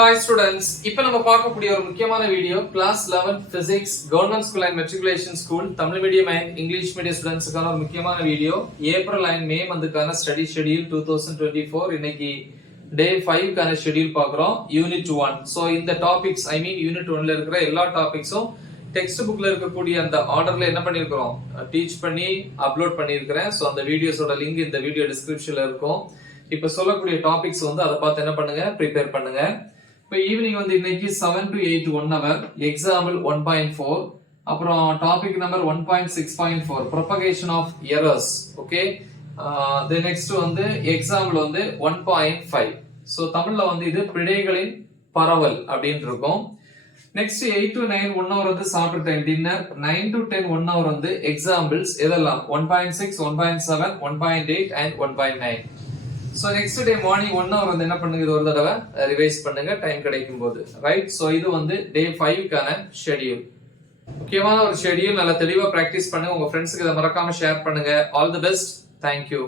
Hi students, இப்போ நம்ம பார்க்கக்கூடிய ஒரு முக்கியமான video class 11 physics government school and matriculation school Tamil medium and English medium ஸ்டூடெண்ட்ஸ்க்கான ஒரு முக்கியமான வீடியோ ஏப்ரல் அண்ட் மே மந்த்க்கான ஸ்டடி ஷெட்யூல் 2024 இன்னைக்கு டே 5 கான ஷெட்யூல் பார்க்கறோம் யூனிட் 1. சோ இந்த டாபிக்ஸ் யூனிட் 1ல இருக்கிற எல்லா டாபிக்ஸும் டெக்ஸ்ட் புக்ல இருக்கக்கூடிய அந்த ஆர்டர்ல என்ன பண்ணிருக்கோம் டீச் பண்ணி அப்லோட் பண்ணிருக்கேன். சோ அந்த வீடியோஸோட லிங்க் இந்த வீடியோ டிஸ்கிரிப்ஷன்ல இருக்கும். இப்போ சொல்லக்கூடிய டாபிக்ஸ் அதை பார்த்து என்ன பண்ணுங்க ப்ரிப்பேர் பண்ணுங்க. இப்போ ஈவினிங் இன்னைக்கு 7 to 8 1 hour எக்ஸாம்பிள் 1.4 அப்புறம் topic number 1.6.4 propagation of errors. Okay then next example 1.5. So தமிழ்ல இது பிழைகளின் பரவல் அப்படின்னு இருக்கும். நெக்ஸ்ட் 8 to 9 1 hour சாப்பிட்ட time dinner. 9 to 10 1 hour examples எதெல்லாம் 1.6 1.7 1.8 and 1.9. So next day morning 1 hour என்ன பண்ணுங்க இது ஒரு தடவை ரிவைஸ் பண்ணுங்க டைம் கிடைக்கும் போது, ரைட்? சோ இது டே 5 கான ஷெட்யூல். முக்கியமான ஒரு ஷெட்யூல், நல்லா தெளிவா பிராக்டிஸ் பண்ணுங்க. உங்க ஃப்ரெண்ட்ஸ்க்கு இதை மறக்காம ஷேர் பண்ணுங்க. All the best. தேங்க்யூ.